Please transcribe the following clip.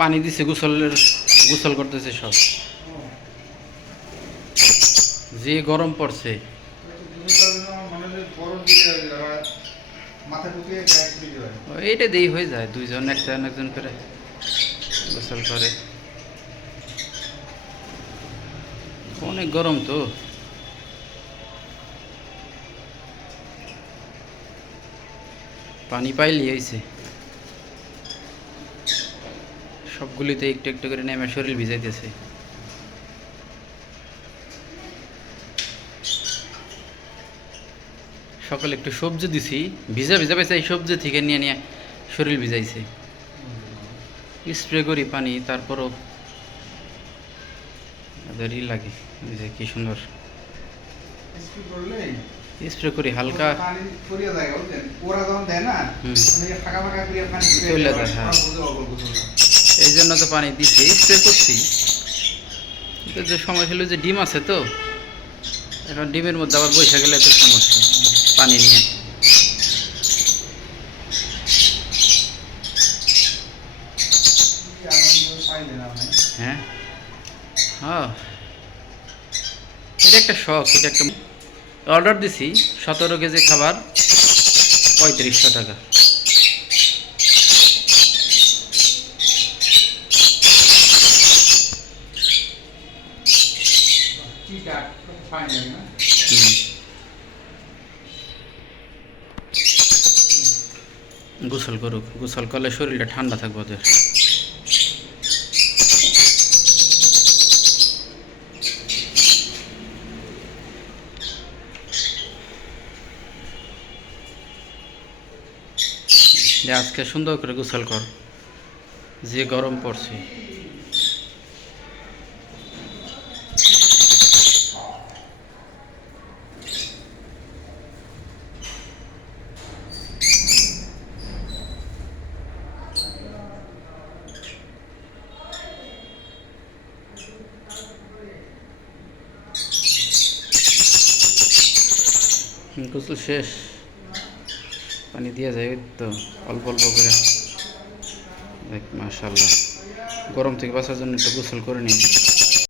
পানি দিছে, গোসল করতেছে সব। যে গরম পড়ছে, এইটা দিয়েই হয়ে যায়, দুইজন একজন একজন করে গোসল করে। অনেক গরম তো। পানি পাইলি হয়েছে, সবগুলিতে একটু একটু করে নেমে শরীর ভিজাইতেছে। সকালে একটু সবজি দিছি, ভিজা ভিজা পাইছে, এই সবজি থেকে নিয়ে নিয়ে শরীর ভিজাইছে। স্প্রে করি পানি, তারপরও ওদেরই লাগে। এই যে কি সুন্দর স্প্রে করি, হালকা চলে যায়। হ্যাঁ, এই জন্য তো পানি দিচ্ছি, স্প্রে করছি। কিন্তু যে সময় ছিল যে ডিম আছে তো, এখন ডিমের মধ্যে আবার বসে গেলে তো সমস্যা পানি নিয়ে। হ্যাঁ হ্যাঁ, এটা একটা শখ, এটা একটা। অর্ডার দিছি 17 কেজি খাবার, 3500 টাকা। গোসল করুক, গোসল করলে শরীরটা ঠান্ডা থাকবে ওদের। আজকে সুন্দর করে গোসল কর, যে গরম পড়ছে। গোসল শেষ, পানি দিয়ে যায় তো অল্প অল্প করে। দেখ মাশাআল্লাহ, গরম থেকে বাঁচার জন্য একটু গোসল করে নিই।